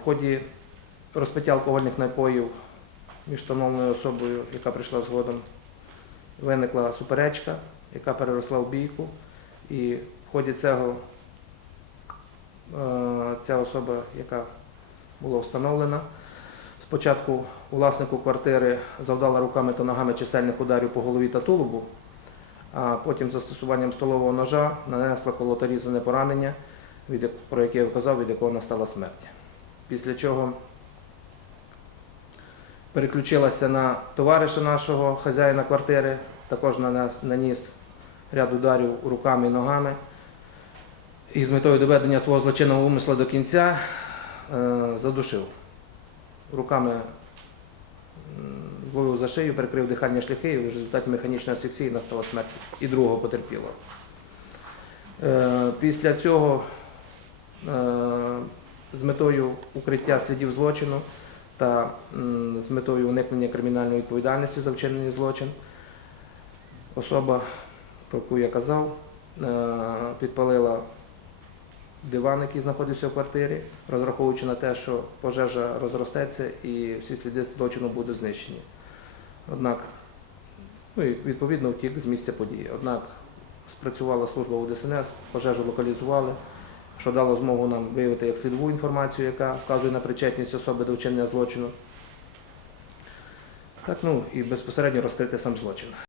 В ході розпиття алкогольних напоїв між встановленою особою, яка прийшла згодом, виникла суперечка, яка переросла в бійку. І в ході цього е, ця особа, яка була встановлена, спочатку власнику квартири завдала руками та ногами чисельних ударів по голові та тулубу, а потім застосуванням столового ножа нанесла колоторізане поранення, про яке я вказав, від якого настала смерть. Після чого переключилася на товариша нашого хазяїна квартири, також наніс ряд ударів руками і ногами. І з метою доведення свого злочинного умисла до кінця е, задушив. Руками зловив за шию, перекрив дихальні шляхи і в результаті механічної асфіксії настала смерть і другого потерпілого. Е, Після цього е, з метою укриття слідів злочину та з метою уникнення кримінальної відповідальності за вчинений злочин особа, про яку я казав, е, підпалила диван, який знаходився в квартирі, розраховуючи на те, що пожежа розростеться і всі сліди злочину будуть знищені. Однак, ну і відповідно втік з місця події. Однак спрацювала служба УДСНС, пожежу локалізували, що дало змогу нам виявити як слідову інформацію, яка вказує на причетність особи до вчинення злочину. Так, ну і безпосередньо розкрити сам злочин.